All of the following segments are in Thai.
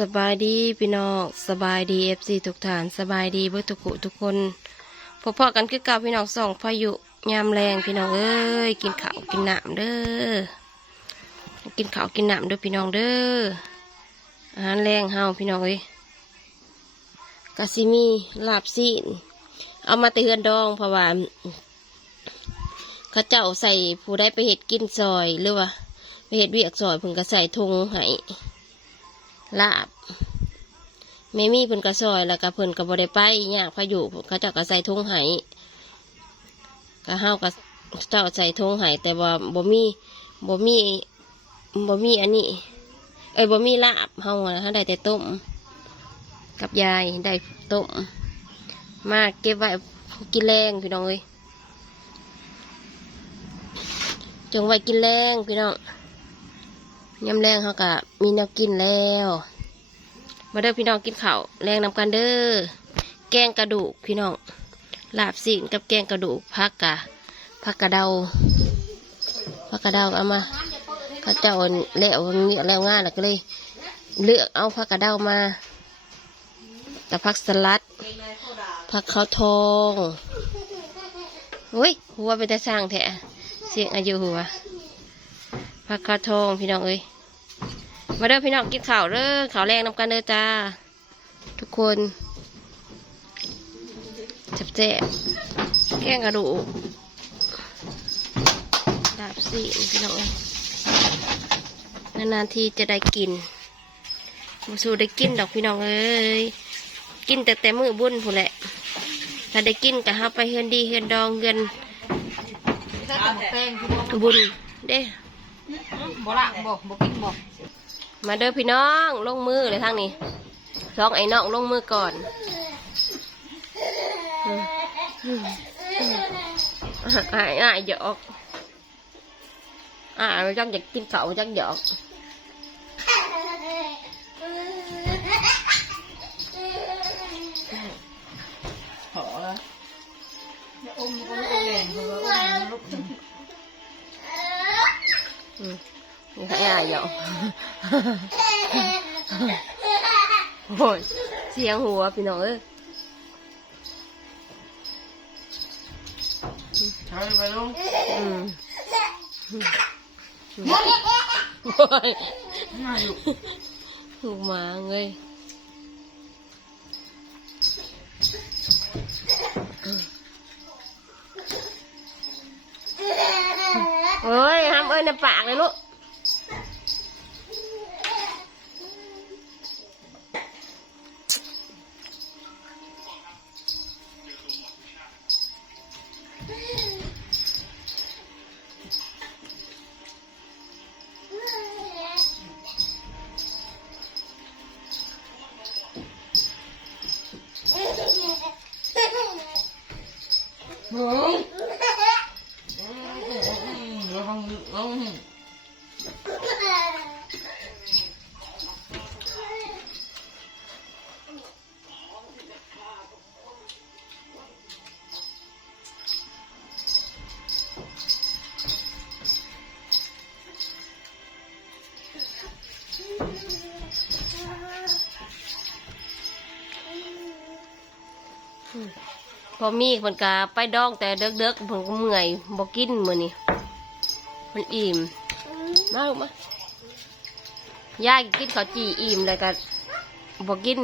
สบายดีพี่น้องสบายดีเอฟซีทุกฐานสบายดีเพื่อทุกุทุกคนพบพอกันคือเก่าพี่น้องส่องพายุยามแรงพี่น้องเอ้ยกินข้าวกินน้ำเด้อกินข้าวกินน้ำเด้อพี่น้องเด้ออาหารแรงเฮาพี่น้องเอ้ยกะซิมีลาบซีนเอามาแตเฮือนดองเพราะว่าเขาเจ้าใส่ผู้ได้ไปเห็ดกินซอยหรือว่าไปเห็ดเวียกซอยเพิ่นก็ใส่ทงให้ ลาบแม่มีเพิ่นก็ซอยแล้วก็เพิ่นก็บ่ได้ไปยากพายุเขาเจ้าก็ใส่ถุงไห้ก็เฮาก็เจ้าใส่ถุงไห้แต่ว่าบ่มีบ่มีบ่มีอันนี้ เอ้ยบ่มีลาบเฮาอะได้แต่ต้มกับยายได้ต้มมาเก็บไว้กินแรงพี่น้องเอ้ยจงไว้กินแรงพี่น้อง ยำแรงเขาก็มีแนวกินแล้ว มาเด้อพี่น้องกินข้าวแรงนำกันเด้อ แกงกระดูกพี่น้อง ลาบสิ่งกับแกงกระดูกพักกะพักกระเดาพักกระเดาเอามาเขาเจ้าแล้วเงี้ยแล้วง่ายแล้วก็เลย เลือกเอาพักกระเดามา แต่พักสลัดพักข้าวทองอุ้ยหัวไปแต่สร้างแท้เสียงอายุหัวผักกาดทองพี่น้องเอ้ย มาเด้อพี่น้องกินข้าวเด้อข้าวแรงนำกันเด้อจ้า ทุกคนเจ็บๆแกงกระดูกดาบสีพี่น้องนานๆทีจะได้กินมาสู่ได้กินดอกพี่น้องเอ้ยกินแต่แต่มือบุญผู้แหละถ้าได้กินก็หาไปเฮือนดีเฮือนดองเฮือนบุญเด้บ่ละบ่บ่กินบ่ มาเด้อพี่น้องลงมือเลยทางนี้สองไอ้น้องลงมือก่อนอ่าอ่าหยอกอ่าจังอยากกินเขาจังหยอกขอละอย่าอมก็ไม่แรงเพราะว่าอมลูก อืมนี่ค่ะอ่าหยอกโอ้ยเสียงหัวพี่น้องเอ้ยใช้ไปลงอืมโอ้ยง่ายอยู่ลูกหมาเงยเอ้ยห้ามเอ้ยในปากเลยลูก เพอมีมันกาไปดองแต่เด็กเด็กๆผมก็เมื่อยบอกกินมือนี่มันอิ่มมาลูกมายายกินข้าวจีอิ่มเลยก็บอกกิน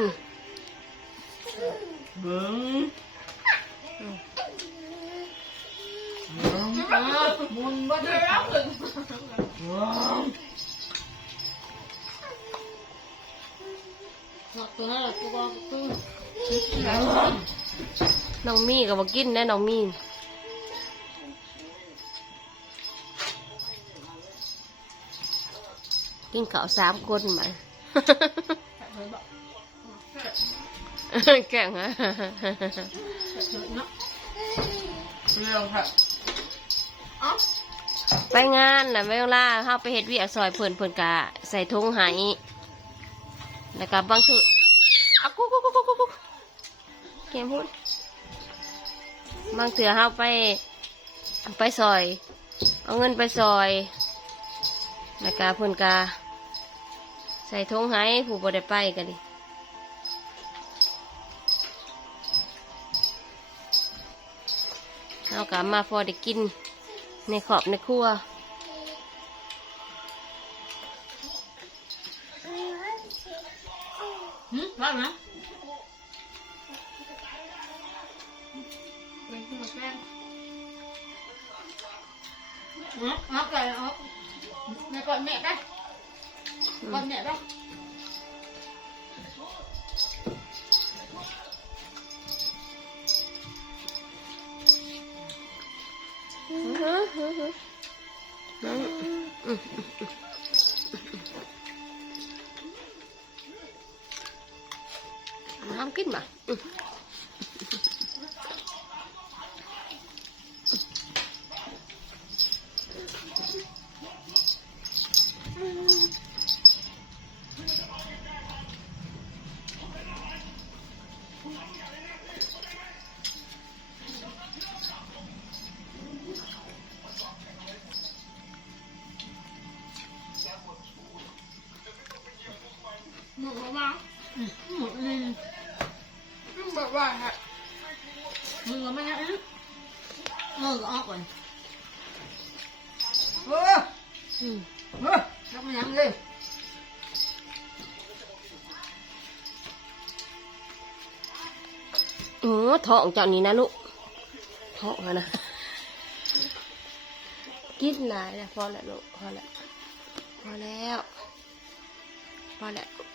บิ้งมุนบ่ได้แล้วเบิ้งตัวนั้นตัวตัว น้องมีก็บอกกินนะน้องมีกินข้าวสามคนมาแก่งฮะเร็วค่ะไปงานน่ะเวลาเฮาไปเฮ็ดเวียกซอยเพิ่นเพิ่นกะใส่ถุงไหแล้วก็บางทีอะกุ๊กกุ๊กกุ๊กกุ๊กกุ๊ก เกมพูดบางเถื่อเฮาไป ไปซอย เอาเงินไปซอยแล้วก็เพิ่นกะใส่ทงให้ผู้บ่ได้ไปกันดิเอากลับมาพอได้กิน ในขอบในครัวหืมว่ một phen nó nó kìa nó mẹ đây còn mẹ đây Hứ hứ hứ. Đấy. Mà ừ. ว่าฮะมึงก็ไม่นะมึงก็ออกก่อนเอออืมเออทำยังเลยโอ้ท้องเจ้านี้นะลูกท้องนะกินหลายแล้วพอแล้วลูกพอแล้วพอแล้วพอแล้ว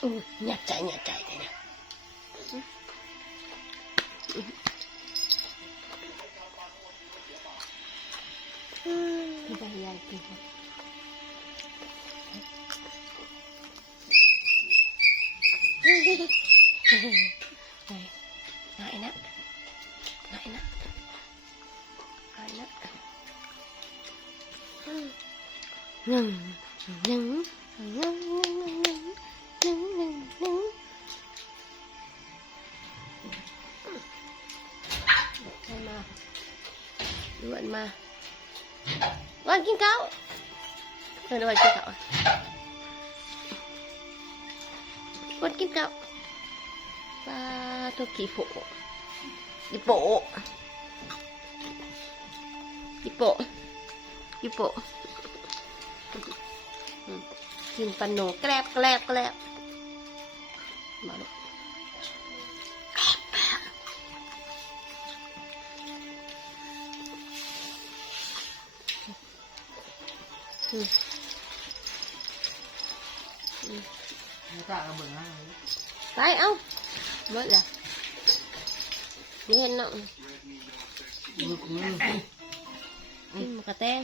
ừ, nhặt chạy nhặt chạy này nè. Bây giờ kìa. Ngại nè Ngại nè Ngại nè Ngừng Ngừng. ด่วนมาวันกินข้าวเออวันกินข้าววันกินข้าวปลาตัวกี่โผยิโปะยิโปะยิโปกินปลาหนูแกลบแกลบแกลบมาลูก อืมไม่กล้าระเบิดนะไปเอ้าเบิดละนี่เห็นเนาะอืมอืมอืมกระแตง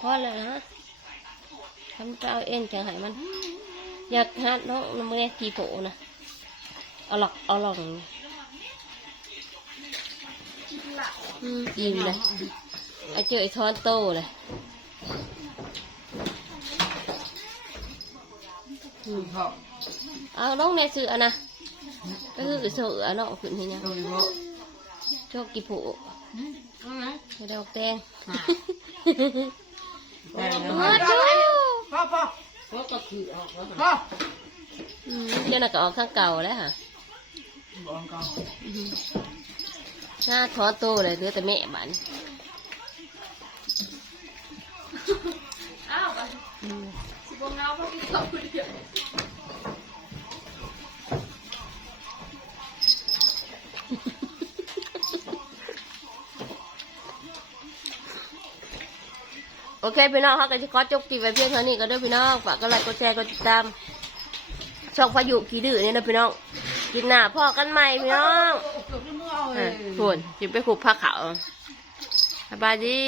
พอแล้วนะทำเจะเอาเอ็นแข็งไห้มัน อยากหัดเนาะมันไม่ได้ทีโผนะเอาหลอกเอาหลอกอืมอิ่มเลยเอาเจอไอ้ทอนโตเลย อืมชอบเอาน้องในเสือนะก็คือเสือเนาะขึ้นที่เนี่ยโดยเฉพาะชอบกี่โผอืมเอาไหมไม่ได้ออกแตงแต่เนามาะจูพ่อพ่อพราะก็คือออกแล้วพ่อเดี๋ยวน่ะก็ออกข้างเก่าแล้วค่ะบอกก่อนอืมหน้าท้อโตเลยเหลือแต่แม่บันอ้าวอืมสิบวงเงาพราะกินข้าวคนเดียว โอเคพี่น้องเขาก็จะขอจบกีไว้เพียงเท่านี้ก็เด้วยพี่น้องฝากก็ไลค์กดแชร์กดติดตามช่องพายุขี่ดื้อนี่นะพี่น้องกินหน้าพ่อกันใหม่พี่น้องเกือบจะมั่วเอาเลอะยฝุ่นจิไปขุบผ้าขาวสบายดี